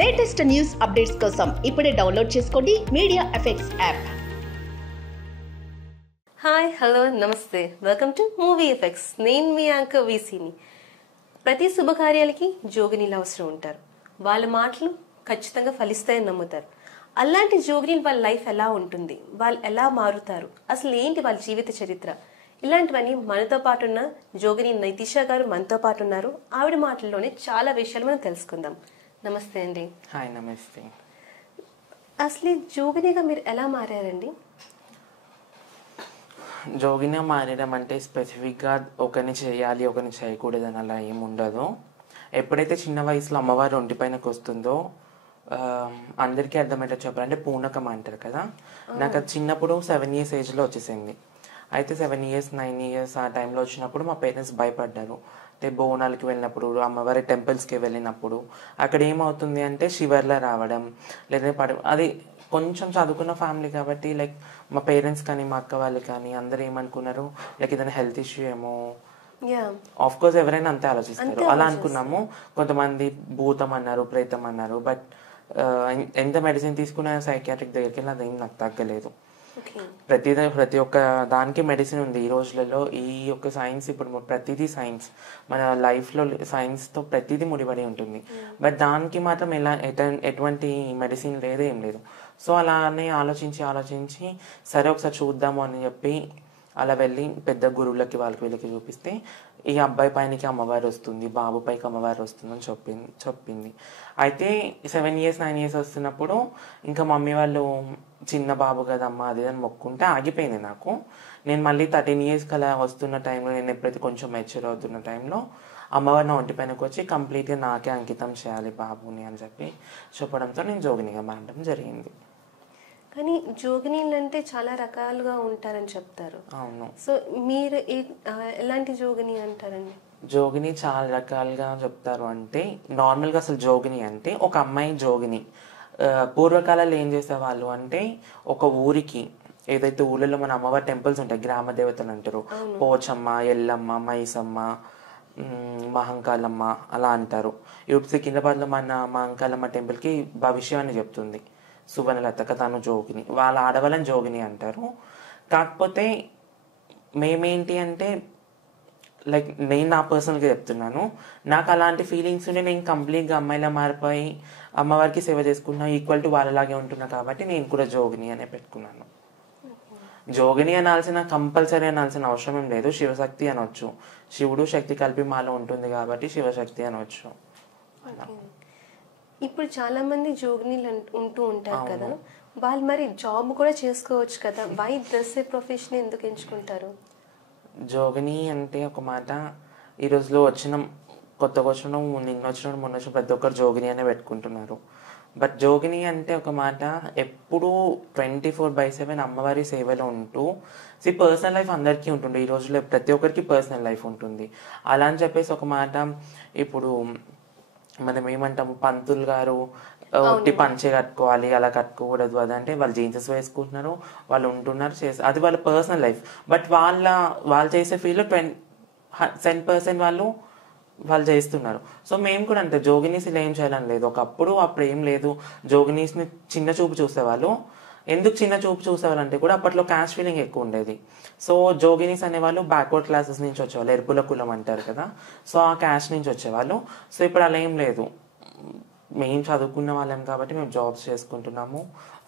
Latest news updates కోసం ఇప్పుడే download చేసుకోండి media effects app. Hi, hello, నమస్తే. Welcome to movie effects. నేను మీ యాంకర్ వీసీని. ప్రతి శుభకార్యాలకి జోగినీలు అవసరం ఉంటారు. వాళ్ళ మాటలు ఖచ్చితంగా ఫలిస్తాయని నమ్ముతారు. అలాంటి జోగినీలు వాళ్ళ లైఫ్ ఎలా ఉంటుంది, వాళ్ళు ఎలా మారుతారు, అసలు ఏంటి వాళ్ళ జీవిత చరిత్ర, ఇలాంటివన్నీ మనతో పాటు ఉన్న జోగిని నైతిష గారు మనతో పాటు ఉన్నారు. ఆవిడ మాటల్లోనే చాలా విషయాలు మనం తెలుసుకుందాం. నమస్తే అండి. హాయ్, నమస్తే. అసలు ఈ జోగినిగా మీరు ఎలా మారారండి? జోగినిగా మారడం అంటే స్పెసిఫిక్గా ఒకరిని చేయాలి ఒకరిని చేయకూడదని అలా ఏమి ఉండదు. ఎప్పుడైతే చిన్న వయసులో అమ్మవారు ఒంటిపైనకి వస్తుందో అందరికీ అర్థమయ్యేట చెప్పాలంటే పూనకం అంటారు కదా. నాకు అది చిన్నప్పుడు 7 years ఏజ్లో వచ్చేసింది. అయితే 7 years 9 years ఆ టైంలో వచ్చినప్పుడు మా పేరెంట్స్ భయపడ్డారు. అంటే బోనాలకి వెళ్ళినప్పుడు, అమ్మవారి టెంపుల్స్కి వెళ్ళినప్పుడు అక్కడ ఏమవుతుంది అంటే షివర్లా రావడం, లేదా అది కొంచెం చదువుకున్న ఫ్యామిలీ కాబట్టి లైక్ మా పేరెంట్స్ కానీ మా అక్క వాళ్ళు కానీ అందరూ ఏమనుకున్నారు, లైక్ ఏదైనా హెల్త్ ఇష్యూ ఏమో. ఆఫ్ కోర్స్ ఎవరైనా అంతే ఆలోచిస్తారు. అలా అనుకున్నాము. కొంతమంది భూతం అన్నారు, ప్రేతం అన్నారు. బట్ ఎంత మెడిసిన్ తీసుకున్నా సైకియాట్రిక్ దగ్గరికి వెళ్ళి అదేం నాకు తగ్గలేదు. ప్రతి ఒక్క దానికి మెడిసిన్ ఉంది ఈ రోజులలో. ఈ యొక్క సైన్స్ ఇప్పుడు ప్రతిదీ సైన్స్, మన లైఫ్లో సైన్స్తో ప్రతిదీ ముడిపడి ఉంటుంది. బట్ దానికి మాత్రం ఎటువంటి మెడిసిన్ లేదు, ఏం లేదు. సో అలానే ఆలోచించి సరే ఒకసారి చూద్దాము అని చెప్పి అలా వెళ్ళి పెద్ద గురువులకి వీళ్ళకి చూపిస్తే ఈ అబ్బాయి పైనకి అమ్మవారు వస్తుంది, బాబు పైకి అమ్మవారు వస్తుంది అని చెప్పింది. అయితే 7 years 9 years వస్తున్నప్పుడు ఇంకా మమ్మీ వాళ్ళు చిన్న బాబు కదమ్మా అది అని మొక్కుంటే ఆగిపోయింది నాకు. నేను మళ్ళీ 13 years అలా వస్తున్న టైంలో, నేను ఎప్పుడైతే కొంచెం మెచ్యూర్ అవుతున్న టైంలో అమ్మవారు నా ఒంటి పైనకి వచ్చి కంప్లీట్గా నాకే అంకితం చేయాలి బాబుని అని చెప్పడంతో నేను జోగినిగా మారడం జరిగింది. కానీ జోగినీలు అంటే చాలా రకాలుగా ఉంటారని చెప్తారు. అవును. సో మీరు ఎలాంటి జోగిని అంటారండి? జోగిని చాలా రకాలుగా చెప్తారు. అంటే నార్మల్గా అసలు జోగిని అంటే ఒక అమ్మాయి జోగిని. పూర్వకాలంలో ఏం చేసేవాళ్ళు అంటే ఒక ఊరికి, ఏదైతే ఊళ్ళలో మన అమ్మవారి టెంపుల్స్ ఉంటాయి, గ్రామ దేవతలు అంటారు, పోచమ్మ, ఎల్లమ్మ, మైసమ్మ, మహంకాళమ్మ అలా అంటారు. ఇప్పుడు సికింద్రాబాద్లో మన మహంకాళమ్మ టెంపుల్కి భవిష్యవాణి చెప్తుంది సువర్ణలత, తను జోగిని. వాళ్ళ ఆడవాళ్ళని జోగిని అంటారు. కాకపోతే మేమేంటి అంటే లైక్ నేను నా పర్సనల్గా చెప్తున్నాను, నాకు అలాంటి ఫీలింగ్స్ ఉంటే నేను కంప్లీట్గా అమ్మాయిలా మారిపోయి అమ్మవారికి సేవ చేసుకున్నా, ఈక్వల్ టు వాళ్ళలాగే ఉంటున్నా కాబట్టి నేను కూడా జోగిని అనే పెట్టుకున్నాను. జోగిని కంపల్సరీ అనాల్సిన అవసరం ఏం లేదు. శివశక్తి అనవచ్చు. శివుడు శక్తి కలిపి మాలో ఉంటుంది కాబట్టి శివశక్తి అనవచ్చు. ఇప్పుడు చాలా మంది జోగినీలు ఉంటూ ఉంటారు కదా, వాళ్ళు మరి జాబ్ కూడా చేసుకోవచ్చు కదా, వై దిస్ ప్రొఫెషన్ ఎందుకు ఎంచుకుంటారు? జోగిని అంటే ఒక మాట ఈ రోజులో కొత్తగా వచ్చిన నిన్న వచ్చిన మొన్న వచ్చిన ప్రతి ఒక్కరు జోగిని అనే పెట్టుకుంటున్నారు. బట్ జోగిని అంటే ఒక మాట ఎప్పుడూ 24/7 అమ్మవారి సేవలో ఉంటూ పర్సనల్ లైఫ్ అందరికీ ఉంటుంది. ఈ రోజులో ప్రతి ఒక్కరికి పర్సనల్ లైఫ్ ఉంటుంది. అలా అని చెప్పేసి ఒక మాట ఇప్పుడు మనం ఏమంటాము, పంతులు గారు ఒట్టి పంచే కట్టుకోవాలి, అలా కట్టుకోకూడదు అదంటే వాళ్ళు జీన్సెస్ వేసుకుంటున్నారు, వాళ్ళు ఉంటున్నారు, అది వాళ్ళ పర్సనల్ లైఫ్. బట్ వాళ్ళు చేసే ఫీల్డ్ 10% వాళ్ళు చేస్తున్నారు. సో మేము కూడా అంతే, జోగినీస్ ఇలా ఏం చేయాలని లేదు. అప్పుడు ఏం లేదు, జోగినీస్ని చిన్న చూపు చూసేవాళ్ళు. ఎందుకు చిన్న చూపు చూసేవాళ్ళు అంటే కూడా అప్పట్లో క్యాస్ట్ ఫీలింగ్ ఎక్కువ ఉండేది. సో జోగినీస్ అనేవాళ్ళు బ్యాక్వర్డ్ క్లాసెస్ నుంచి వచ్చేవాళ్ళు, ఎరుపుల కులం అంటారు కదా, సో ఆ క్యాస్ట్ నుంచి వచ్చేవాళ్ళు. సో ఇప్పుడు అలా ఏం లేదు, మేము చదువుకున్న వాళ్ళం కాబట్టి మేము జాబ్స్ చేసుకుంటున్నాము,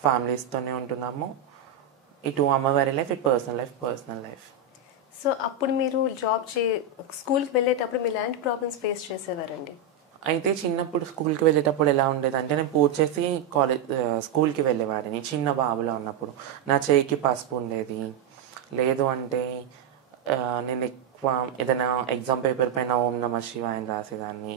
ఫ్యామిలీస్తోనే ఉంటున్నాము. ఇటు అమ్మవారి లైఫ్, ఇటు పర్సనల్ లైఫ్. సో అప్పుడు మీరు స్కూల్కి వెళ్ళేటప్పుడు మీరు ఎలాంటి ప్రాబ్లమ్స్ ఫేస్ చేసేవారండి? అయితే చిన్నప్పుడు స్కూల్కి వెళ్ళేటప్పుడు ఎలా ఉండేది అంటే, నేను పూజ చేసి స్కూల్కి వెళ్ళేవాడిని. చిన్న బాబులో ఉన్నప్పుడు నా చేయికి పసుపు ఉండేది. లేదు అంటే నేను ఎక్కువ ఏదైనా ఎగ్జామ్ పేపర్ పైన ఓం నమః శివాయ అని రాసేదాన్ని.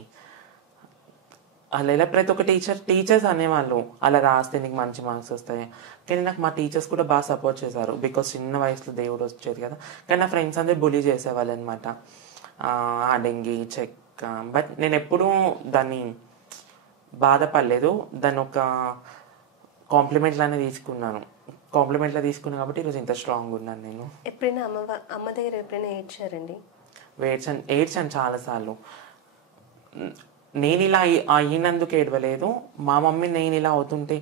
అలా ప్రతి ఒక్క టీచర్స్ అనేవాళ్ళు అలా రాస్తే నీకు మంచి మార్క్స్ వస్తాయి. కానీ నాకు మా టీచర్స్ కూడా బాగా సపోర్ట్ చేశారు. బికాస్ చిన్న వయసులో దేవుడు వచ్చేది కదా. కానీ నా ఫ్రెండ్స్ అందరూ బులీ చేసేవాళ్ళు అనమాట, ఆడంగి చెక్క. బట్ నేను ఎప్పుడూ దాన్ని బాధపడలేదు, దాన్ని ఒక కాంప్లిమెంట్లానే తీసుకున్నాను. కాబట్టి ఈరోజు ఇంత స్ట్రాంగ్ ఉన్నాను నేను. ఎప్పుడైనా అమ్మ దగ్గర ఏడ్చారండి? ఏడ్చాను చాలాసార్లు. నేను ఇలా అయినందుకు ఏడవలేదు. మా మమ్మీ నేను ఇలా అవుతుంటే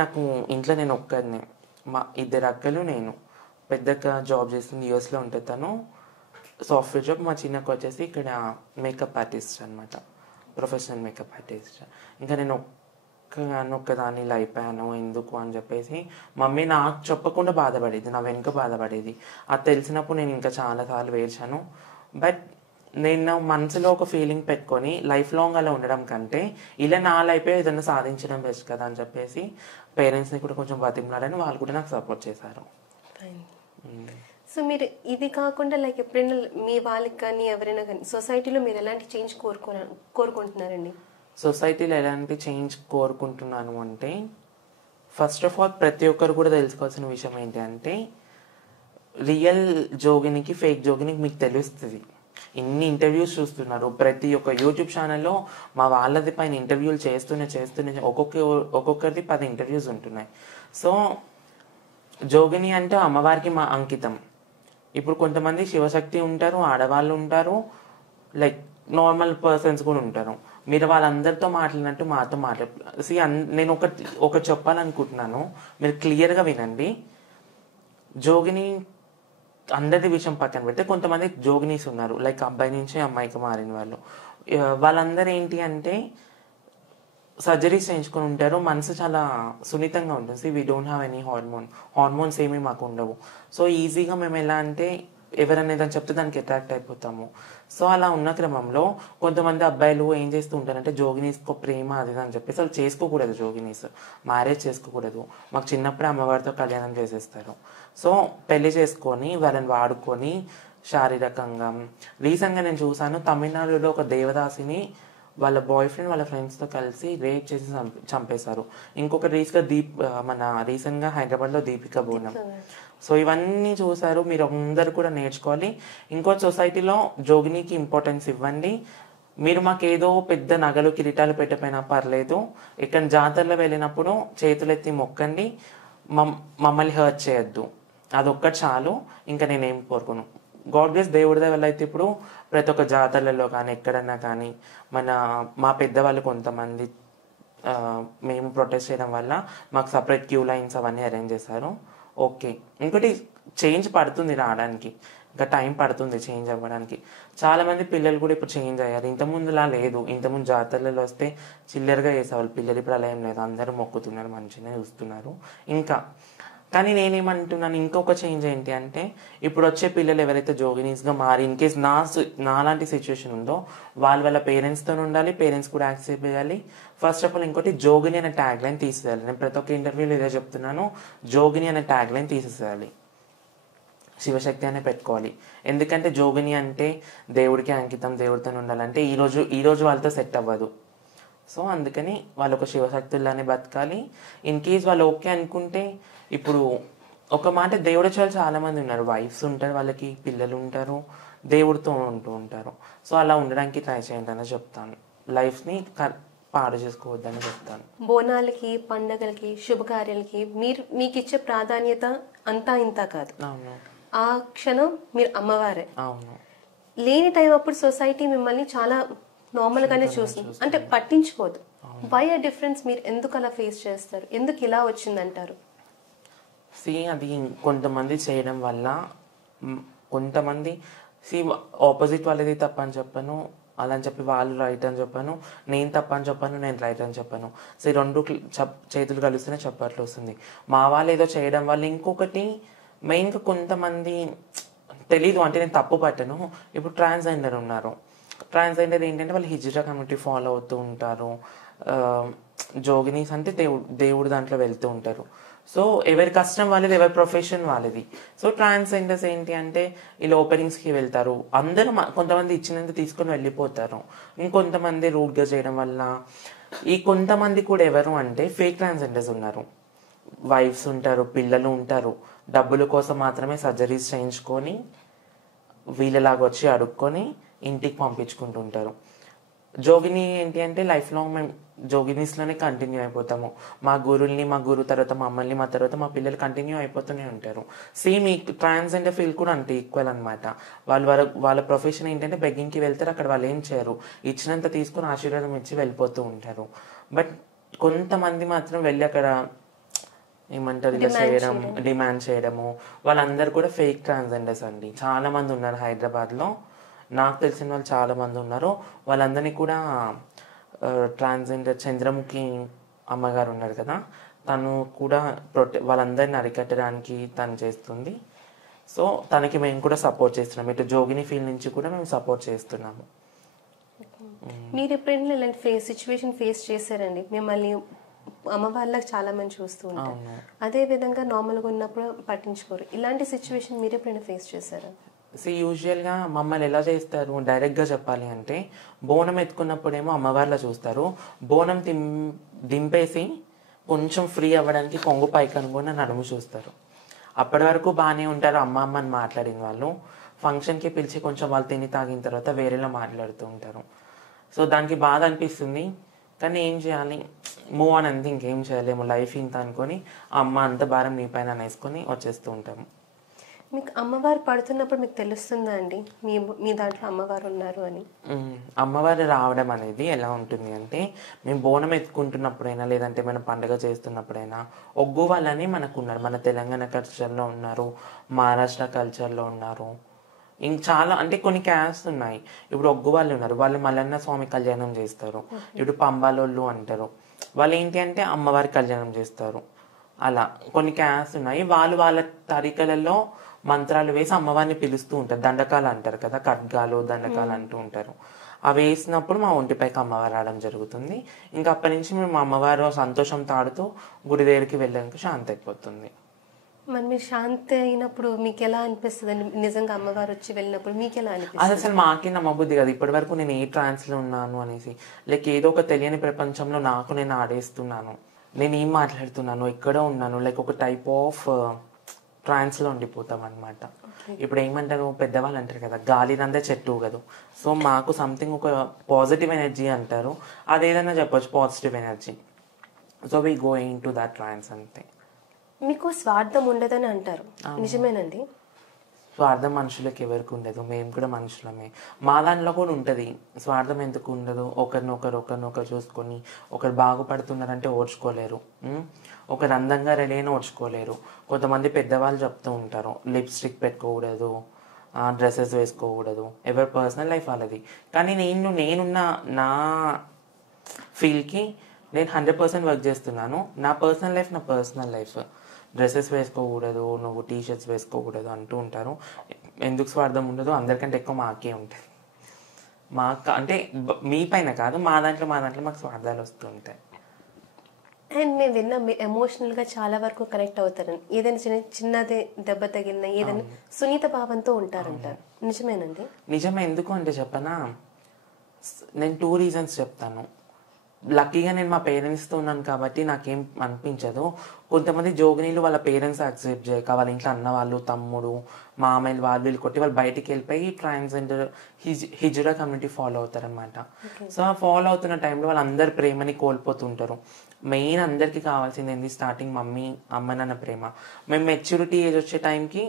నాకు ఇంట్లో నేను ఒక్కడిని, మా 2 అక్కలు, నేను. పెద్దక్క జాబ్ చేస్తుంది, యూఎస్లో ఉంటుంది తను, సాఫ్ట్వేర్ జాబ్. మా చిన్నక్క వచ్చేసి ఇక్కడ మేకప్ ఆర్టిస్ట్ అనమాట, ప్రొఫెషనల్ మేకప్ ఆర్టిస్ట్. ఇంకా నేను ఒక్కదాన్ని ఇలా అయిపోయాను ఎందుకు అని చెప్పేసి మమ్మీ నాకు చెప్పకుండా బాధపడేది, నా వెనుక బాధపడేది. అది తెలిసినప్పుడు నేను ఇంకా చాలాసార్లు వేర్చాను. బట్ నేను మనసులో ఒక ఫీలింగ్ పెట్టుకొని లైఫ్ లాంగ్ అలా ఉండడం కంటే ఇలా నా లైఫ్ ఏదైనా సాధించడం బెస్ట్ కదా అని చెప్పేసి పేరెంట్స్ని కూడా కొంచెం బతిమలాడని వాళ్ళు కూడా నాకు సపోర్ట్ చేశారు. సో మీరు ఇది కాకుండా లైక్ ఎప్పుడైనా మీ వాళ్ళకి కానీ ఎవరైనా కానీ సొసైటీలో మీరు ఎలాంటి చేంజ్ కోరుకుంటున్నారండి? సొసైటీలో ఎలాంటి చేంజ్ కోరుకుంటున్నాను అంటే, ఫస్ట్ ఆఫ్ ఆల్ ప్రతి ఒక్కరు కూడా తెలుసుకోవాల్సిన విషయం ఏంటి అంటే, రియల్ జోగినికి ఫేక్ జోగినికి మీకు తెలుస్తుంది. ఇన్ని ఇంటర్వ్యూస్ చూస్తున్నారు, ప్రతి ఒక్క యూట్యూబ్ ఛానల్లో మా వాళ్ళది పైన ఇంటర్వ్యూలు చేస్తూనే ఒక్కొక్కరిది 10 ఇంటర్వ్యూస్ ఉంటున్నాయి. సో జోగిని అంటే అమ్మవారికి మా అంకితం. ఇప్పుడు కొంతమంది శివశక్తి ఉంటారు, ఆడవాళ్ళు ఉంటారు, లైక్ నార్మల్ పర్సన్స్ కూడా ఉంటారు. మీరు వాళ్ళందరితో మాట్లాడినట్టు మాతో నేను ఒకటి చెప్పాలనుకుంటున్నాను, మీరు క్లియర్గా వినండి. జోగిని అందరి విషయం పక్కన పెడితే కొంతమంది జోగినీస్ ఉన్నారు, లైక్ అబ్బాయి నుంచి అమ్మాయికి మారిన వాళ్ళు. వాళ్ళందరూ ఏంటి అంటే సర్జరీస్ చేయించుకొని ఉంటారు, మనసు చాలా సున్నితంగా ఉంటుంది. We don't have any hormones ఏమీ మాకు ఉండవు. సో ఈజీగా మేము ఎలా అంటే ఎవరనేది అని చెప్తే దానికి అట్రాక్ట్ అయిపోతాము. సో అలా ఉన్న క్రమంలో కొంతమంది అబ్బాయిలు ఏం చేస్తూ ఉంటారంటే జోగినీస్కో ప్రేమ అది అని చెప్పేసి వాళ్ళు చేసుకోకూడదు, జోగినీస్ మ్యారేజ్ చేసుకోకూడదు. మాకు చిన్నప్పుడే అమ్మవారితో కళ్యాణం చేసేస్తారు. సో పెళ్లి చేసుకొని వాళ్ళని వాడుకొని శారీరకంగా. రీసెంట్గా నేను చూసాను, తమిళనాడులో ఒక దేవదాసిని వాళ్ళ బాయ్ ఫ్రెండ్ వాళ్ళ ఫ్రెండ్స్తో కలిసి రేప్ చేసి చంపేశారు. ఇంకొక రీసెంట్గా హైదరాబాద్లో దీపిక బోనం. సో ఇవన్నీ చూసారు, మీరు అందరు కూడా నేర్చుకోవాలి. ఇంకో సొసైటీలో జోగినికి ఇంపార్టెన్స్ ఇవ్వండి. మీరు మాకేదో పెద్ద నగలు కిరీటాలు పెట్టకపోయినా పర్లేదు, ఇక్కడ జాతరలో వెళ్ళినప్పుడు చేతులెత్తి మొక్కండి, మమ్మల్ని హర్ట్ చేయొద్దు, అదొక్కటి చాలు. ఇంకా నేనేం కోరుకోను. God bless. దేవుడి వల్ల అయితే ఇప్పుడు ప్రతి ఒక్క జాతరలలో కానీ ఎక్కడన్నా కానీ మా పెద్దవాళ్ళు కొంతమంది మేము ప్రొటెస్ట్ చేయడం వల్ల మాకు సపరేట్ క్యూ లైన్స్ అవన్నీ అరేంజ్ చేశారు. ఓకే, ఇంకోటి చేంజ్ పడుతుంది రావడానికి, ఇంకా టైం పడుతుంది చేంజ్ అవ్వడానికి. చాలామంది పిల్లలు కూడా ఇప్పుడు చేంజ్ అయ్యారు, ఇంతకుముందులా లేదు. ఇంతకుముందు జాతరలలో వస్తే చిల్లరగా చేసేవాళ్ళు పిల్లలు, ఇప్పుడు అలా ఏం లేదు, అందరూ మొక్కుతున్నారు, మంచిగా చూస్తున్నారు. కానీ నేనేమంటున్నాను, ఇంకొక చేంజ్ ఏంటి అంటే ఇప్పుడు వచ్చే పిల్లలు ఎవరైతే జోగినీస్గా మారి ఇన్ కేస్ నాలాంటి సిచ్యువేషన్ ఉందో వాళ్ళ పేరెంట్స్తో ఉండాలి, పేరెంట్స్ కూడా యాక్సెప్ట్ చేయాలి. ఫస్ట్ ఆఫ్ ఆల్ ఇంకోటి జోగిని అనే ట్యాగ్ లైన్ తీసేయాలి. నేను ప్రతి ఒక్క ఇంటర్వ్యూలో ఇదే చెప్తున్నాను, జోగిని అనే ట్యాగ్ లైన్ తీసేసేయాలి, శివశక్తి అనే పెట్టుకోవాలి. ఎందుకంటే జోగిని అంటే దేవుడికి అంకితం, దేవుడితో ఉండాలంటే ఈరోజు వాళ్ళతో సెట్ అవ్వదు. సో అందుకని వాళ్ళు ఒక శివశక్తుల్లానే బతకాలి. ఇన్ కేస్ వాళ్ళు ఓకే అనుకుంటే, ఇప్పుడు ఒక మాట దేవుడు వాళ్ళు చాలా మంది ఉన్నారు, వైఫ్స్ ఉంటారు, వాళ్ళకి పిల్లలు ఉంటారు, దేవుడితో ఉంటూ ఉంటారు. సో అలా ఉండడానికి ట్రై చేయండి అని చెప్తాను, లైఫ్ని పాడు చేసుకోవద్దని చెప్తాను. బోనాలకి, పండగలకి, శుభకార్యాలకి మీకు ఇచ్చే ప్రాధాన్యత అంతా ఇంత కాదు. అవును, ఆ క్షణం మీరు అమ్మవారే. అవును. లేని టైం అప్పుడు సొసైటీ మిమ్మల్ని చాలా నార్మల్ గానే చూస్తుంది, అంటే పట్టించుకోదు. వై ఆ డిఫరెన్స్? మీరు ఎందుకు అలా ఫేస్ చేస్తారు? ఎందుకు ఇలా వచ్చిందంటారు? అది కొంతమంది చేయడం వల్ల, కొంతమంది ఆపోజిట్ వాళ్ళది తప్ప అని చెప్పాను, అలా అని చెప్పి వాళ్ళు రైట్ అని చెప్పాను, నేను తప్ప అని చెప్పాను, నేను రైట్ అని చెప్పాను. రెండు చేతులు కలిస్తేనే చప్పట్లు వస్తుంది. మా వాళ్ళు ఏదో చేయడం వల్ల. ఇంకొకటి మెయిన్గా కొంతమంది తెలీదు, అంటే నేను తప్పు పట్టను. ఇప్పుడు ట్రాన్స్జెండర్ ఉన్నారు, ట్రాన్స్జెండర్ ఏంటంటే వాళ్ళు హిజ్రా కమ్యూనిటీ ఫాలో అవుతూ ఉంటారు, జోగినీస్ అంటే దేవుడు దాంట్లో వెళ్తూ ఉంటారు. సో ఎవరి కష్టం వాళ్ళది, ఎవరి ప్రొఫెషన్ వాళ్ళది. సో ట్రాన్స్జెండర్స్ ఏంటి అంటే వీళ్ళు ఓపెనింగ్స్కి వెళ్తారు, అందరూ కొంతమంది ఇచ్చినంత తీసుకొని వెళ్ళిపోతారు. ఇంకొంతమంది రూడ్గా చేయడం వల్ల. ఈ కొంతమంది కూడా ఎవరు అంటే ఫేక్ ట్రాన్స్జెండర్స్ ఉన్నారు, వైఫ్స్ ఉంటారు, పిల్లలు ఉంటారు, డబ్బుల కోసం మాత్రమే సర్జరీస్ చేయించుకొని వీళ్ళలాగా వచ్చి అడుక్కొని ఇంటికి పంపించుకుంటుంటారు. జోగిని ఏంటి అంటే లైఫ్ లాంగ్ మేము జోగినీస్లోనే కంటిన్యూ అయిపోతాము. మా గురుల్ని, మా గురు తర్వాత మమ్మల్ని, మా తర్వాత మా పిల్లలు కంటిన్యూ అయిపోతూనే ఉంటారు. సేమ్ ఈ ట్రాన్స్జెండర్ ఫీల్డ్ కూడా అంటే ఈక్వల్ అనమాట. వాళ్ళ ప్రొఫెషన్ ఏంటంటే బెగ్గింగ్కి వెళ్తారు, అక్కడ వాళ్ళు ఏం చేయరు, ఇచ్చినంత తీసుకుని ఆశీర్వాదం ఇచ్చి వెళ్ళిపోతూ ఉంటారు. బట్ కొంతమంది మాత్రం వెళ్ళి అక్కడ ఏమంటారు ఇలా చేయడం, డిమాండ్ చేయడము, వాళ్ళందరూ కూడా ఫేక్ ట్రాన్స్జెండర్స్ అండి. చాలా మంది ఉన్నారు హైదరాబాద్లో, నాకు తెలిసిన వాళ్ళు చాలా మంది ఉన్నారు. వాళ్ళందరినీ కూడా ట్రాన్స్జెండర్ చంద్రముఖి అమ్మగారు ఉన్నారు కదా, తను కూడా వాళ్ళందరిని అరికట్టడానికి తను చేస్తుంది. సో తనకి మేము కూడా సపోర్ట్ చేస్తున్నాం. ఇటు జోగిని ఫీల్డ్ నుంచి కూడా మేము సపోర్ట్ చేస్తున్నాము. మీరు ఎప్పుడైనా ఇలాంటి సిచ్యువేషన్ ఫేస్ చేశారండి? మిమ్మల్ని అమ్మ వాళ్ళకి చాలా మంది చూస్తూ ఉంటారు, అదే విధంగా నార్మల్గా ఉన్నప్పుడు పట్టించుకోరు. ఇలాంటి సిచ్యువేషన్ మీరు ఎప్పుడైనా ఫేస్ చేశారా? యూజువల్గా మమ్మల్ని ఎలా చేస్తారు, డైరెక్ట్గా చెప్పాలి అంటే బోనం ఎత్తుకున్నప్పుడేమో అమ్మవారిలో చూస్తారు, బోనం దింపేసి కొంచెం ఫ్రీ అవ్వడానికి కొంగు పైకి అనుకుని నడుము చూస్తారు. అప్పటి వరకు బాగానే ఉంటారు అమ్మ అమ్మ అని మాట్లాడిన వాళ్ళు. ఫంక్షన్కి పిలిచి కొంచెం వాళ్ళు తిని తాగిన తర్వాత వేరేలా మాట్లాడుతూ ఉంటారు. సో దానికి బాధ అనిపిస్తుంది, కానీ ఏం చేయాలి, మూవ్ అని అంతే, ఇంకేం చేయలేము, లైఫ్ ఇంత అనుకొని అమ్మ అంత భారం మీ పైన వేసుకొని వచ్చేస్తూ ఉంటాము. మీకు అమ్మవారు పడుతున్నప్పుడు మీకు తెలుస్తుందా అండి మీ దాంట్లో అమ్మవారు ఉన్నారు అని? అమ్మవారు రావడం అనేది ఎలా ఉంటుంది అంటే, మేము బోనం ఎత్తుకుంటున్నప్పుడైనా లేదంటే మనం పండుగ చేస్తున్నప్పుడైనా ఒగ్గు వాళ్ళని మనకు ఉన్నారు. మన తెలంగాణ కల్చర్లో ఉన్నారు, మహారాష్ట్ర కల్చర్లో ఉన్నారు, ఇంక చాలా అంటే కొన్ని క్యాస్ట్ ఉన్నాయి. ఇప్పుడు ఒగ్గు వాళ్ళు ఉన్నారు, వాళ్ళు మల్లన్న స్వామి కళ్యాణం చేస్తారు. ఇప్పుడు పంబాలోళ్ళు అంటారు, వాళ్ళు ఏంటి అంటే అమ్మవారి కళ్యాణం చేస్తారు. అలా కొన్ని క్యాస్ట్ ఉన్నాయి. వాళ్ళ తరికలలో మంత్రాలు వేసి అమ్మవారిని పిలుస్తూ ఉంటారు. దండకాలు అంటారు కదా, ఖడ్గాలు దండకాలు అంటూ ఉంటారు. అవి వేసినప్పుడు మా ఒంటిపైకి అమ్మవారు రావడం జరుగుతుంది. ఇంకా అప్పటి నుంచి మేము అమ్మవారు సంతోషంతో ఆడుతూ గుడి దగ్గరికి వెళ్ళడానికి శాంతి అయిపోతుంది. మరి మీరు శాంతి అయినప్పుడు మీకు ఎలా అనిపిస్తుంది అండి? నిజంగా అమ్మవారు వచ్చి వెళ్ళినప్పుడు మీకు ఎలా అనిపిస్తుంది? అది అసలు మాకే నమ్మబుద్ధి కాదు ఇప్పటి వరకు, నేను ఏ ట్రాన్స్లో ఉన్నాను అనేసి. లైక్ ఏదో ఒక తెలియని ప్రపంచంలో నాకు నేను ఆడేస్తున్నాను, నేను ఏం మాట్లాడుతున్నాను, ఎక్కడో ఉన్నాను, లైక్ ఒక టైప్ ఆఫ్ ట్రాన్స్లో ఉండిపోతాం అనమాట. ఇప్పుడు ఏమంటారు పెద్దవాళ్ళు అంటారు కదా, గాలినందే చెట్టు ఊగదు. సో మాకు సంథింగ్ ఒక పాజిటివ్ ఎనర్జీ అంటారు, అదేదైనా చెప్పొచ్చు positive energy. So we going to that trance అంతే. మీకు స్వార్థం ఉండదని అంటారు, నిజమేనండి? స్వార్థం మనుషులకి ఎవరికి ఉండదు, మేము కూడా మనుషులమే. మా దాంట్లో కూడా ఉంటుంది స్వార్థం, ఎందుకు ఉండదు? ఒకరినొకరు చూసుకొని ఒకరు బాగుపడుతున్నారంటే ఓర్చుకోలేరు, ఒకరు అందంగా రెడీ అయినా ఓర్చుకోలేరు. కొంతమంది పెద్దవాళ్ళు చెప్తూ ఉంటారు లిప్స్టిక్ పెట్టుకోకూడదు, డ్రెస్సెస్ వేసుకోకూడదు, ఎవరి పర్సనల్ లైఫ్ వాళ్ళది. కానీ నేనున్న నా ఫీల్డ్కి నేను 100% వర్క్ చేస్తున్నాను. నా పర్సనల్ లైఫ్ డ్రెస్సెస్ వేసుకోకూడదు, నువ్వు టీషర్ట్స్ వేసుకోకూడదు అంటూ ఉంటారు. ఎందుకు స్వార్థం ఉండదు? అందరికంటే ఎక్కువ మాకే ఉంటుంది. అంటే మీ పైన కాదు, మా దాంట్లో మాకు స్వార్థాలు వస్తూ ఉంటాయి. అండ్ మేము విన్న ఎమోషనల్గా చాలా వరకు కనెక్ట్ అవుతారని, ఏదైనా చిన్నదే దెబ్బ తగిలినా ఏదైనా సునీత భావంతో ఉంటారంటారు, నిజమేనండి? నిజమే. ఎందుకు అంటే చెప్పనా, నేను 2 రీజన్స్ చెప్తాను. లక్కీగా నేను మా పేరెంట్స్తో ఉన్నాను కాబట్టి నాకేం అనిపించదు. కొంతమంది జోగినీలు వాళ్ళ పేరెంట్స్ యాక్సెప్ట్ చేయక, వాళ్ళ ఇంట్లో అన్న వాళ్ళు, తమ్ముడు, మామయ్యలు వీళ్ళు కొట్టి వాళ్ళు బయటికి వెళ్ళిపోయి ట్రాన్స్జెండర్ హిజురా కమ్యూనిటీ ఫాలో అవుతారనమాట. సో ఆ ఫాలో అవుతున్న టైంలో వాళ్ళందరి ప్రేమని కోల్పోతుంటారు. మెయిన్ అందరికీ కావాల్సింది ఏంది, స్టార్టింగ్ అమ్మ నాన్న ప్రేమ. మేము మెచ్యూరిటీ ఏజ్ వచ్చే టైంకి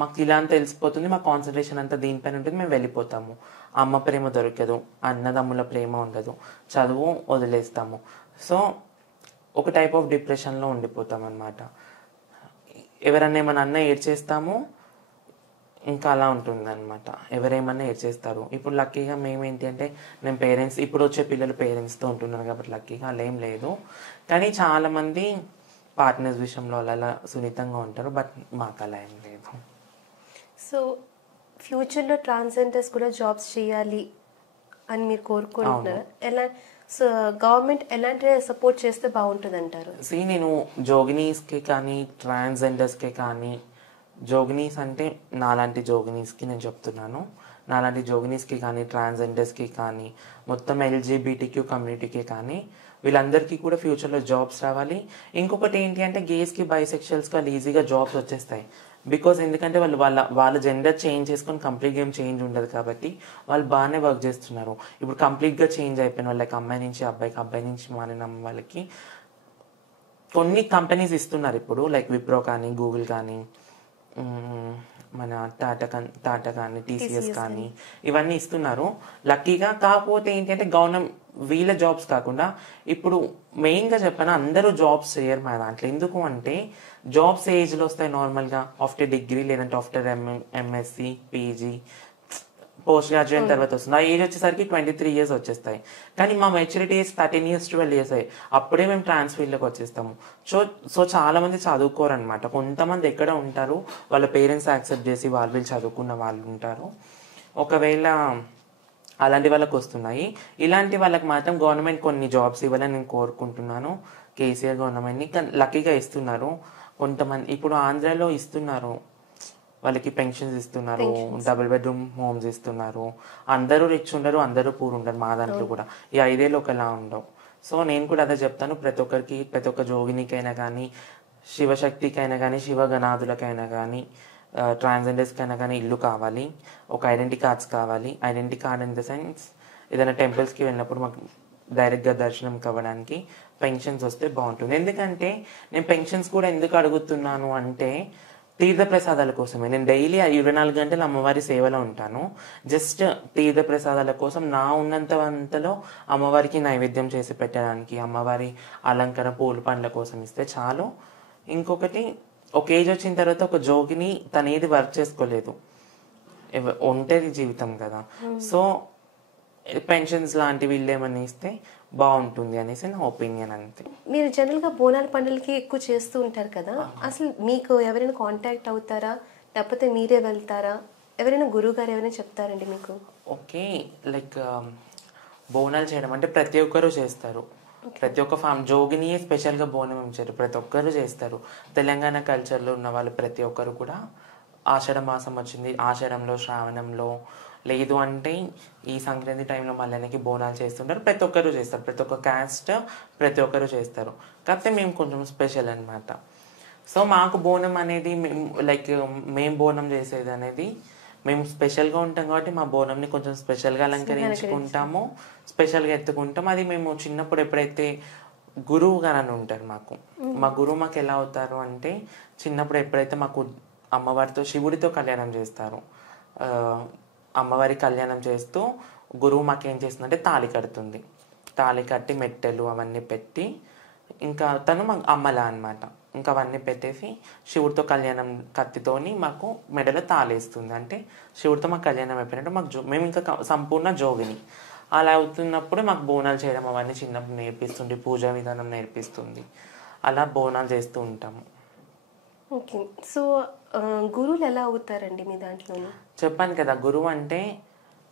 మాకు ఇలా అని తెలిసిపోతుంది, మా కాన్సన్ట్రేషన్ అంతా దీనిపైన ఉంటుంది, మేము వెళ్ళిపోతాము. అమ్మ ప్రేమ దొరకదు, అన్నదమ్ముల ప్రేమ ఉండదు, చదువు వదిలేస్తాము. సో ఒక టైప్ ఆఫ్ డిప్రెషన్లో ఉండిపోతాం అనమాట. ఎవరన్నా ఏమన్నా అన్న ఏడ్చేస్తాము, ఇంకా అలా ఉంటుంది అనమాట. ఎవరేమన్నా ఏడ్చేస్తారు. ఇప్పుడు లక్కీగా మేమేంటి అంటే మేము పేరెంట్స్, ఇప్పుడు వచ్చే పిల్లలు పేరెంట్స్తో ఉంటున్నారు కాబట్టి లక్కీగా అలా ఏం లేదు. కానీ చాలామంది పార్ట్నర్స్ విషయంలో అలా సున్నితంగా ఉంటారు, బట్ మాకు అలా ఏం లేదు. సో ఫ్యూచర్లో ట్రాన్స్జెండర్స్ కూడా జాబ్స్ చేయాలి అని మీరు కోరుకుంటున్నారా? ఎలా సో గవర్నమెంట్ ఎలాంటి సపోర్ట్ చేస్తే బాగుంటుంది అంటారు? నేను జోగినీస్కి కానీ ట్రాన్స్జెండర్స్కి కానీ, జోగినీస్ అంటే నాలాంటి జోగినీస్కి నేను చెప్తున్నాను, నాలాంటి జోగినీస్కి కానీ ట్రాన్స్జెండర్స్కి కానీ మొత్తం LGBTQ కమ్యూనిటీకి కానీ వీళ్ళందరికీ కూడా ఫ్యూచర్లో జాబ్స్ రావాలి. ఇంకొకటి ఏంటి అంటే గేస్కి బైసెక్షువల్స్కి వాళ్ళు ఈజీగా జాబ్స్ వచ్చేస్తాయి. బికాస్ ఎందుకంటే వాళ్ళు వాళ్ళ జెండర్ చేంజ్ చేసుకొని కంప్లీట్గా ఏం చేంజ్ ఉండదు కాబట్టి వాళ్ళు బాగానే వర్క్ చేస్తున్నారు. ఇప్పుడు కంప్లీట్గా చేంజ్ అయిపోయిన వాళ్ళకి అమ్మాయి నుంచి అబ్బాయికి, అబ్బాయి నుంచి మారిన వాళ్ళకి కొన్ని కంపెనీస్ ఇస్తున్నారు ఇప్పుడు, లైక్ విప్రో కానీ, గూగుల్ కానీ, మన టాటా కానీ, టీసీఎస్ కానీ, ఇవన్నీ ఇస్తున్నారు లక్కీగా. కాకపోతే ఏంటంటే గవర్నమెంట్ వీళ్ళ జాబ్స్ కాకుండా ఇప్పుడు మెయిన్గా చెప్పాను, అందరూ జాబ్స్ చేయరు మా దాంట్లో. ఎందుకు అంటే జాబ్స్ ఏజ్లో వస్తాయి నార్మల్గా ఆఫ్టర్ డిగ్రీ, లేదంటే after MSc, PG, post graduate తర్వాత వస్తుంది. ఆ ఏజ్ వచ్చేసరికి 23 years వచ్చేస్తాయి. కానీ మా మెచ్యూరిటీ ఏజ్ 13 years 12 years అయ్యి అప్పుడే మేము ట్రాన్స్ ఫీల్డ్లోకి వచ్చేస్తాము. సో చాలా మంది చదువుకోరు అనమాట. కొంతమంది ఎక్కడ ఉంటారు, వాళ్ళ పేరెంట్స్ యాక్సెప్ట్ చేసి వీళ్ళు చదువుకున్న వాళ్ళు ఉంటారు. ఒకవేళ అలాంటి వాళ్ళకి వస్తున్నాయి. ఇలాంటి వాళ్ళకి మాత్రం గవర్నమెంట్ కొన్ని జాబ్స్ ఇవ్వాలని నేను కోరుకుంటున్నాను. కేసీఆర్ గవర్నమెంట్ని లక్కీగా ఇస్తున్నారు. కొంతమంది ఇప్పుడు ఆంధ్రాలో ఇస్తున్నారు, వాళ్ళకి పెన్షన్స్ ఇస్తున్నారు, డబుల్ బెడ్రూమ్ హోమ్స్ ఇస్తున్నారు. అందరూ రిచ్ ఉండరు, అందరూ పూర్ ఉండరు. మా దాంట్లో కూడా ఈ 5 ఏళ్ళు ఒకలా ఉండవు. సో నేను కూడా అదే చెప్తాను, ప్రతి ఒక్కరికి, ప్రతి ఒక్క జోగినికైనా కానీ, శివశక్తికైనా కానీ, శివగణాదులకైనా కానీ, ట్రాన్స్జెండర్స్కైనా కానీ ఇల్లు కావాలి, ఒక ఐడెంటిటీ కార్డ్స్ కావాలి. Identity card in the sense ఏదైనా టెంపుల్స్కి వెళ్ళినప్పుడు మాకు డైరెక్ట్గా దర్శనం కావడానికి పెన్షన్స్ వస్తే బాగుంటుంది. ఎందుకంటే నేను పెన్షన్స్ కూడా ఎందుకు అడుగుతున్నాను అంటే తీర్థ ప్రసాదాల కోసమే. నేను డైలీ 24 గంటలు అమ్మవారి సేవలో ఉంటాను. జస్ట్ తీర్థ ప్రసాదాల కోసం నా ఉన్నంతలో అమ్మవారికి నైవేద్యం చేసి పెట్టడానికి, అమ్మవారి అలంకరణ పూల పండ్ల కోసం ఇస్తే చాలు. ఇంకొకటి, ఒక ఏజ్ వచ్చిన తర్వాత ఒక జోగిని తను ఏది వర్క్ చేసుకోలేదు, ఒంటరి జీవితం కదా. సో పెన్షన్స్ లాంటివి వీళ్ళు ఏమన్నా ఇస్తే బాగుంటుంది అనేసి నా ఒపీనియన్. అంతే. మీరు జనరల్గా బోనాల పండుగలకి ఎక్కువ చేస్తూ ఉంటారు కదా, అసలు మీకు ఎవరైనా కాంటాక్ట్ అవుతారా, లేకపోతే మీరే వెళ్తారా? ఎవరైనా గురువు గారు ఎవరైనా చెప్తారండి మీకు? ఓకే, లైక్ బోనాలు చేయడం అంటే ప్రతి ఒక్కరూ చేస్తారు. ప్రతి ఒక్క జోగినియే స్పెషల్గా బోనం ఇచ్చారు, ప్రతి ఒక్కరు చేస్తారు. తెలంగాణ కల్చర్లో ఉన్న వాళ్ళు ప్రతి ఒక్కరు కూడా ఆషాఢ మాసం వచ్చింది, ఆషాఢంలో, శ్రావణంలో, లేదు అంటే ఈ సంక్రాంతి టైంలో మళ్ళీ బోనాలు చేస్తుంటారు. ప్రతి ఒక్కరు చేస్తారు, ప్రతి ఒక్క క్యాస్ట్ ప్రతి ఒక్కరు చేస్తారు. కాకపోతే మేము కొంచెం స్పెషల్ అనమాట. సో మాకు బోనం అనేది లైక్ మేము బోనం చేసేది అనేది మేము స్పెషల్గా ఉంటాం కాబట్టి మా బోనంని కొంచెం స్పెషల్గా అలంకరించుకుంటాము, స్పెషల్గా ఎత్తుకుంటాం. అది మేము చిన్నప్పుడు ఎప్పుడైతే గురువు గారు అని ఉంటారు మాకు, మా గురువు మాకు ఎలా అవుతారు అంటే చిన్నప్పుడు ఎప్పుడైతే మాకు అమ్మవారితో శివుడితో కళ్యాణం చేస్తారు, అమ్మవారి కళ్యాణం చేస్తూ గురువు మాకేం చేస్తుందంటే తాళి కడుతుంది. తాళి కట్టి మెట్టెలు అవన్నీ పెట్టి, ఇంకా తను మాకు అమ్మలా అనమాట, ఇంకా అవన్నీ పెట్టేసి శివుడితో కళ్యాణం కత్తితోని మాకు మెడలో తాళేస్తుంది. అంటే శివుడితో మాకు కళ్యాణం అయిపోయినట్టు మాకు మేము ఇంకా సంపూర్ణ జోగిని. అలా అవుతున్నప్పుడు మాకు బోనాలు చేయడం అవన్నీ చిన్నప్పుడు నేర్పిస్తుంది, పూజా విధానం నేర్పిస్తుంది. అలా బోనాలు చేస్తూ ఉంటాము. ఓకే. సో గురువులు ఎలా అవుతారండి మీ దాంట్లో? చెప్పాను కదా, గురువు అంటే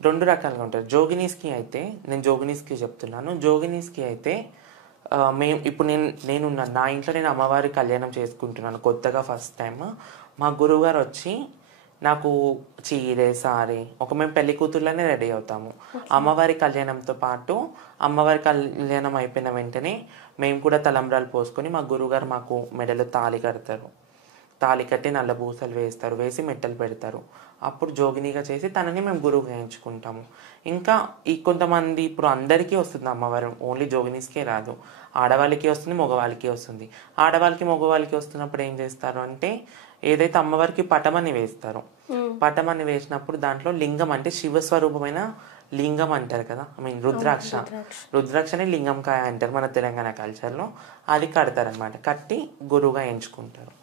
2 రకాలుగా ఉంటారు. జోగినీస్కి అయితే, నేను జోగినీస్కి చెప్తున్నాను, జోగినీస్కి అయితే ఇప్పుడు నేను నా ఇంట్లో నేను అమ్మవారి కళ్యాణం చేసుకుంటున్నాను కొత్తగా ఫస్ట్ టైం. మా గురువు గారు వచ్చి నాకు చీరే సారీ మేము పెళ్లి కూతుర్లోనే రెడీ అవుతాము. అమ్మవారి కళ్యాణంతో పాటు అమ్మవారి కళ్యాణం అయిపోయిన వెంటనే మేము కూడా తలంబ్రాలు పోసుకొని మా గురువుగారు మాకు మెడలో తాళి కడతారు. తాళి కట్టి నల్ల పూసలు వేస్తారు, వేసి మెట్టలు పెడతారు. అప్పుడు జోగినిగా చేసి తనని మేము గురువుగా ఎంచుకుంటాము. ఇంకా ఈ కొంతమంది ఇప్పుడు అందరికీ వస్తుంది అమ్మవారు, ఓన్లీ జోగినీస్కే రాదు, ఆడవాళ్ళకి వస్తుంది, మగవాళ్ళకి వస్తుంది. ఆడవాళ్ళకి మగవాళ్ళకి వస్తున్నప్పుడు ఏం చేస్తారు అంటే ఏదైతే అమ్మవారికి పటమని వేస్తారు, పటమని వేసినప్పుడు దాంట్లో లింగం అంటే శివస్వరూపమైన లింగం అంటారు కదా, రుద్రాక్షని లింగం కాయ అంటారు మన తెలంగాణ కల్చర్లో. అది కడతారనమాట, కట్టి గురువుగా ఎంచుకుంటారు.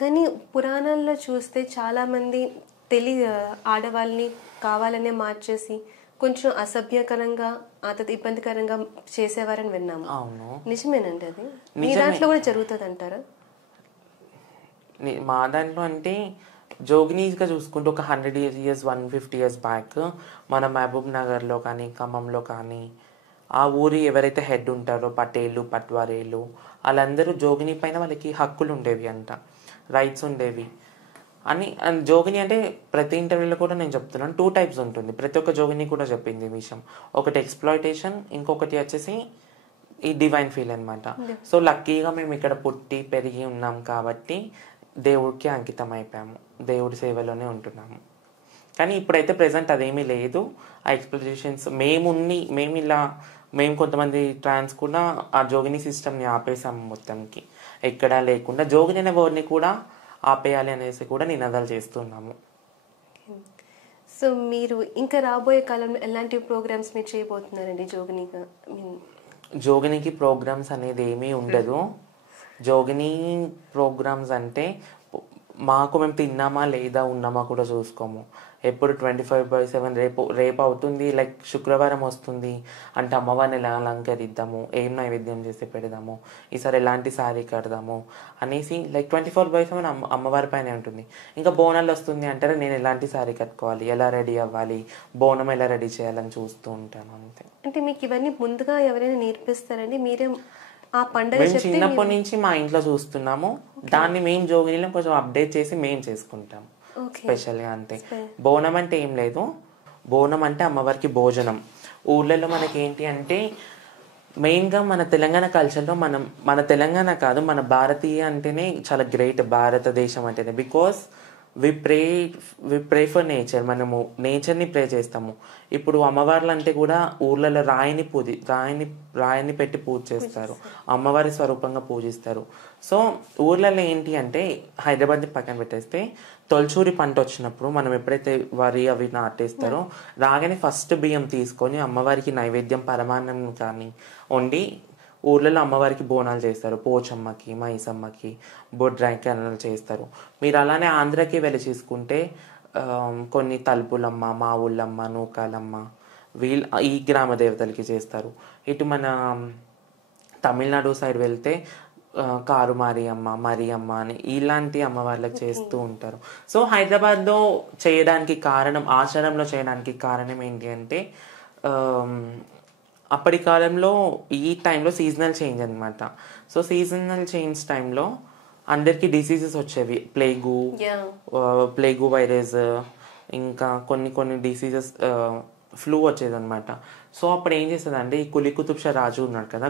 కానీ పురాణాల్లో చూస్తే చాలా మంది ఆడవాళ్ళని కావాలనే మార్చేసి కొంచెం అసభ్యకరంగా ఇబ్బందికరంగా చేసేవారని విన్నాము. అవును, నిజమేనండి అది? మీ దాంట్లో కూడా జరుగుతుంది అంటారా? మా దాంట్లో అంటే జోగినీస్గా చూసుకుంటే ఒక 100 years 150 years బ్యాక్ మన మహబూబ్ నగర్లో కానీ, ఖమ్మంలో కానీ, ఆ ఊరి ఎవరైతే హెడ్ ఉంటారో పటేళ్ళు, పట్వారీలు, వాళ్ళందరూ జోగిని పైన వాళ్ళకి హక్కులు ఉండేవి అంట, రైట్స్ ఉండేవి అని. జోగిని అంటే ప్రతి ఇంటర్వ్యూలో కూడా నేను చెప్తున్నాను 2 types ఉంటుంది. ప్రతి ఒక్క జోగిని కూడా చెప్పింది ఈ విషయం. ఒకటి ఎక్స్ప్లాయిటేషన్, ఇంకొకటి వచ్చేసి ఈ డివైన్ ఫీల్ అనమాట. సో లక్కీగా మేము ఇక్కడ పుట్టి పెరిగి ఉన్నాం కాబట్టి దేవుడికి అంకితం అయిపోయాము, దేవుడి సేవలోనే ఉంటున్నాము. కానీ ఇప్పుడైతే ప్రెసెంట్ అదేమీ లేదు. ఆ ఎక్స్పెక్టేషన్స్ మేము కొంతమంది ట్రాన్స్ కూడా ఆ జోగిని సిస్టమ్ని ఆపేసాము మొత్తంకి, ఎక్కడా లేకుండా జోగిని అనే వర్డ్ని కూడా ఆపేయాలి అనేసి కూడా నినాదాలు చేస్తున్నాము. సో మీరు ఇంకా రాబోయే కాలంలో ఎలాంటి ప్రోగ్రామ్స్ మీరు చేయబోతున్నారండి జోగినిగా? జోగినికి ప్రోగ్రామ్స్ అనేది ఏమీ ఉండదు. జోగిని ప్రోగ్రామ్స్ అంటే మాకు మేము తిన్నామా లేదా ఉన్నామా కూడా చూసుకోము. ఎప్పుడు 24/7 రేపు అవుతుంది, లైక్ శుక్రవారం వస్తుంది అంటే అమ్మవారిని ఎలా అలంకరిద్దాము, ఏం నైవేద్యం చేసి పెడదాము, ఈసారి ఎలాంటి శారీ కడదాము అనేసి లైక్ 24/7 అమ్మవారి పైనే ఉంటుంది. ఇంకా బోనాలు వస్తుంది అంటారు, నేను ఎలాంటి శారీ కట్టుకోవాలి, ఎలా రెడీ అవ్వాలి, బోనం ఎలా రెడీ చేయాలని చూస్తూ ఉంటాను అంతే. అంటే మీకు ఇవన్నీ ముందుగా ఎవరైనా నేర్పిస్తారండి? మీరే ఆ పండుగ మేము చిన్నప్పటి నుంచి మా ఇంట్లో చూస్తున్నాము, దాన్ని మేము జోగినిలో కొంచెం అప్డేట్ చేసి మేము చేసుకుంటాము స్పెషల్గా అంతే. బోనం అంటే ఏం లేదు, బోనం అంటే అమ్మవారికి భోజనం. ఊర్లలో మనకి ఏంటి అంటే మెయిన్గా మన తెలంగాణ కల్చర్లో మన తెలంగాణ కాదు, మన భారతీయ అంటేనే చాలా గ్రేట్, భారతదేశం అంటేనే. Because we pray for nature, మనము నేచర్ని ప్రే చేస్తాము. ఇప్పుడు అమ్మవార్లు అంటే కూడా ఊర్లలో రాయిని పెట్టి పూజ చేస్తారు, అమ్మవారి స్వరూపంగా పూజిస్తారు. సో ఊర్లలో ఏంటి అంటే హైదరాబాద్ని పక్కన పెట్టేస్తే తొలచూరి పంట వచ్చినప్పుడు మనం ఎప్పుడైతే వరి అవి నాటేస్తారో రాగానే ఫస్ట్ బియ్యం తీసుకొని అమ్మవారికి నైవేద్యం పరమాన్నం కానీ వండి ఊర్లలో అమ్మవారికి బోనాలు చేస్తారు, పోచమ్మకి, మైసమ్మకి, బొడ్రాయికి అన్నలు చేస్తారు. మీరు అలానే ఆంధ్రకి వెళ్ళి చూసుకుంటే కొన్ని తలుపులమ్మ, మా ఊళ్ళమ్మ, నూకాలమ్మ ఈ గ్రామ దేవతలకి చేస్తారు. ఇటు మన తమిళనాడు సైడ్ వెళ్తే కారు మరియమ్మ అని ఇలాంటి అమ్మవార్లకు చేస్తూ ఉంటారు. సో హైదరాబాద్లో చేయడానికి కారణం, ఆచారంలో చేయడానికి కారణం ఏంటి అంటే అప్పటి కాలంలో ఈ టైంలో సీజనల్ చేంజ్ అనమాట. సో సీజనల్ చేంజ్ టైంలో అందరికీ డిసీజెస్ వచ్చేవి, ప్లేగు వైరస్, ఇంకా కొన్ని డిసీజెస్, ఫ్లూ వచ్చేది అనమాట. సో అప్పుడు ఏం చేస్తుందంటే ఈ కులీ కుతుబ్ షా రాజు ఉన్నాడు కదా,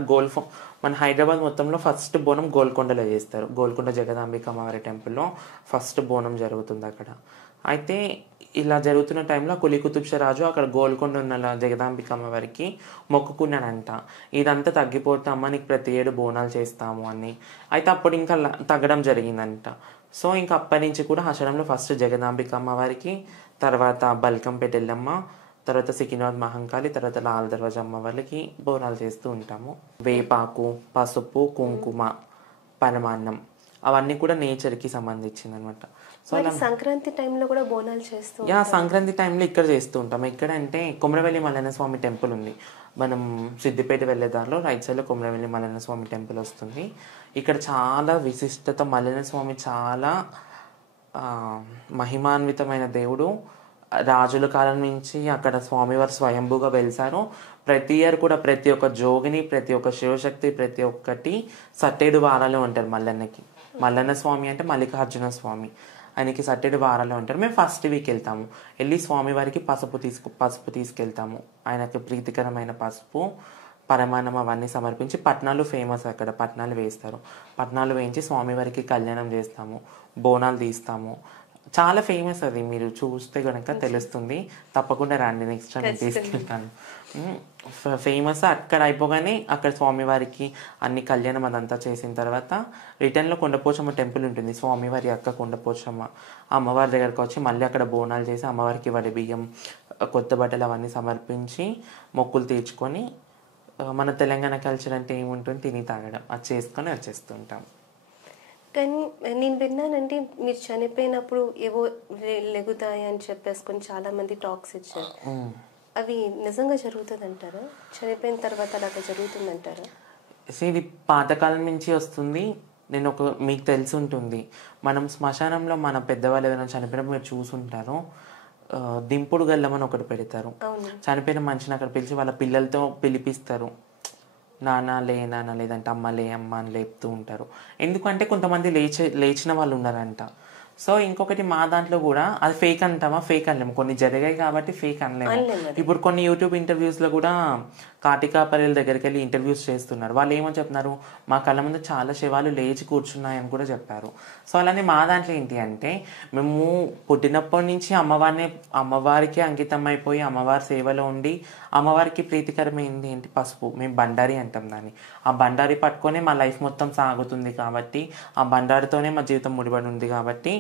మన హైదరాబాద్ మొత్తంలో ఫస్ట్ బోనం గోల్కొండలో చేస్తారు. గోల్కొండ జగదాంబిక అమ్మవారి టెంపుల్లో ఫస్ట్ బోనం జరుగుతుంది అక్కడ. అయితే ఇలా జరుగుతున్న టైంలో కులీ కుతుబ్ షా రాజు అక్కడ గోల్కొండ ఉన్న జగదాంబిక అమ్మవారికి మొక్కుకున్నాడంట, ఇదంతా తగ్గిపోతే అమ్మ నీకు ప్రతి ఏడు బోనాలు చేస్తాము అని. అయితే అప్పుడు ఇంకా తగ్గడం జరిగిందంట. సో ఇంకా అప్పటి నుంచి కూడా ఆషాఢంలో ఫస్ట్ జగదాంబిక అమ్మవారికి, తర్వాత బల్కంపేట ఎల్లమ్మ, తర్వాత సికింద్రాబాద్ మహంకాళి, తర్వాత లాల్ దర్వాజా అమ్మవారికి బోనాలు చేస్తూ ఉంటాము. వేపాకు, పసుపు, కుంకుమ, పరమాన్నం అవన్నీ కూడా నేచర్కి సంబంధించింది అనమాట. సో సంక్రాంతి టైంలో కూడా బోనాలు చేస్తూ సంక్రాంతి టైంలో ఇక్కడ చేస్తూ ఉంటాం. ఎక్కడంటే కొమరవెల్లి మల్లన్న స్వామి టెంపుల్ ఉంది. మనం సిద్దిపేట వెళ్ళే దారిలో రైట్ సైడ్లో కొమరవెల్లి మల్లన్న స్వామి టెంపుల్ వస్తుంది. ఇక్కడ చాలా విశిష్టత, మల్లన్న స్వామి చాలా మహిమాన్వితమైన దేవుడు. రాజుల కాలం నుంచి అక్కడ స్వామివారు స్వయంభూగా వెలిసారు. ప్రతి ఇయర్ కూడా ప్రతి ఒక్క జోగిని, ప్రతి ఒక్క శివశక్తి, ప్రతి ఒక్కటి 7 వారాలు ఉంటారు మల్లన్నకి. మల్లన్న స్వామి అంటే మల్లికార్జున స్వామి, ఆయనకి 7 వారాలు ఉంటారు. మేము ఫస్ట్ వీక్ వెళ్తాము, వెళ్ళి స్వామివారికి పసుపు తీసుకెళ్తాము. ఆయనకి ప్రీతికరమైన పసుపు, పరమాన్నం అవన్నీ సమర్పించి, పట్నాలు ఫేమస్ అక్కడ, పట్నాలు వేస్తారు. పట్నాలు వేయించి స్వామివారికి కళ్యాణం చేస్తాము, బోనాలు తీస్తాము. చాలా ఫేమస్ అది, మీరు చూస్తే కనుక తెలుస్తుంది. తప్పకుండా రండి, నెక్స్ట్ టైం తీసుకెళ్తాను. ఫేమస్. అక్కడ అయిపోగానే అక్కడ స్వామివారికి అన్ని కళ్యాణం అదంతా చేసిన తర్వాత రిటర్న్లో కొండపోచమ్మ టెంపుల్ ఉంటుంది. స్వామివారి అక్క కొండపోచమ్మ అమ్మవారి దగ్గరకు వచ్చి మళ్ళీ అక్కడ బోనాలు చేసి అమ్మవారికి వడి బియ్యం, కొత్త బట్టలు అవన్నీ సమర్పించి మొక్కులు తీర్చుకొని, మన తెలంగాణ కల్చర్ అంటే ఏముంటుంది, తిని తాగడం, అది చేసుకొని వచ్చేస్తుంటాం. కానీ నేను విన్నానంటే మీరు చనిపోయినప్పుడు ఏవో లెగుతాయి అని చెప్పేసుకొని చాలా మంది టాక్స్ ఇచ్చారు. అవి నిజంగా జరుగుతుంది అంటారా? చనిపోయిన తర్వాత అలాగ జరుగుతుంది అంటారా? ఇది పాతకాలం నుంచి వస్తుంది. మీకు తెలిసి ఉంటుంది, మనం శ్మశానంలో మన పెద్దవాళ్ళు ఏదైనా చనిపోయినప్పుడు మీరు చూసుంటారు, దింపుడు గల్లమని ఒకటి పెడతారు. చనిపోయిన మనిషిని అక్కడ పిలిచి వాళ్ళ పిల్లలతో పిలిపిస్తారు, నాన్న లేదంటే అమ్మ లే అమ్మ అని లేపుతూ ఉంటారు. ఎందుకంటే కొంతమంది లేచిన వాళ్ళు ఉన్నారంట. సో ఇంకొకటి మా దాంట్లో కూడా అది ఫేక్ అంటామా, ఫేక్ అనలేము. కొన్ని జరిగాయి కాబట్టి ఫేక్ అనలేము. ఇప్పుడు కొన్ని యూట్యూబ్ ఇంటర్వ్యూస్ లో కూడా కాటికాపల్లి దగ్గరికి వెళ్ళి ఇంటర్వ్యూస్ చేస్తున్నారు. వాళ్ళు ఏమో చెప్తున్నారు, మా కళ్ళ ముందు చాలా శవాలు లేచి కూర్చున్నాయని కూడా చెప్పారు. సో అలానే మా దాంట్లో ఏంటి అంటే, మేము పుట్టినప్పటి నుంచి అమ్మవారికి అంకితం అయిపోయి అమ్మవారి సేవలో ఉండి అమ్మవారికి ప్రీతికరమైంది ఏంటి, పసుపు. మేము బండారి అంటాం దాన్ని. ఆ బండారి పట్టుకొని మా లైఫ్ మొత్తం సాగుతుంది కాబట్టి, ఆ బండారితోనే మా జీవితం ముడిపడి ఉంది కాబట్టి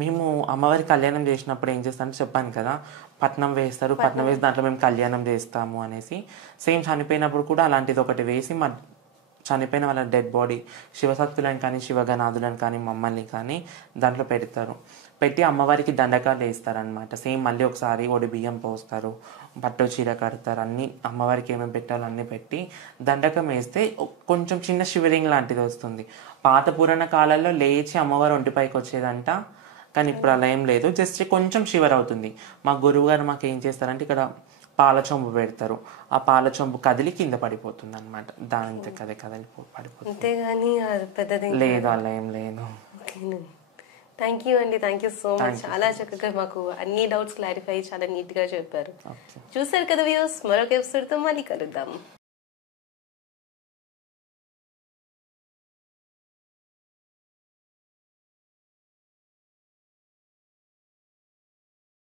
మేము అమ్మవారి కళ్యాణం చేసినప్పుడు ఏం చేస్తామంటే చెప్పాను కదా, పట్నం వేస్తారు, పట్నం వేసి దాంట్లో మేము కళ్యాణం చేస్తాము అనేసి. సేమ్ చనిపోయినప్పుడు కూడా అలాంటిది ఒకటి వేసి మా చనిపోయిన వాళ్ళ డెడ్ బాడీ శివశక్తులను కానీ శివగణాదులను కానీ మమ్మల్ని కానీ దాంట్లో పెట్టి అమ్మవారికి దండకాలు వేస్తారనమాట. సేమ్ మళ్ళీ ఒకసారి ఒడి బియ్యం పోస్తారు, పట్టు చీర కడతారు, అన్ని అమ్మవారికి ఏమేమి పెట్టాలో అన్నీ పెట్టి దండకం వేస్తే కొంచెం చిన్న షివరింగ్ లాంటిది వస్తుంది. పాత పురాణ కాలాల్లో లేచి అమ్మవారు ఒంటిపైకి వచ్చేదంట, కానీ ఇప్పుడు అలా ఏం లేదు, జస్ట్ కొంచెం షివర్ అవుతుంది. మా గురువు గారు మాకు ఏం చేస్తారంటే ఇక్కడ పాల చొంబు పెడతారు, ఆ పాల చొంబు కదిలి కింద పడిపోతుంది అనమాట. దాని కదిలి పడిపోతుంది, లేదు అలా ఏం లేదు. థ్యాంక్ యూ అండి, థ్యాంక్ యూ సో మచ్. చాలా చక్కగా మాకు అన్ని డౌట్స్ క్లారిఫై చాలా నీట్ గా చెప్పారు. చూసారు కదా వ్యూస్, మరొక ఎపిసోడ్ తో మళ్ళీ కలుద్దాం.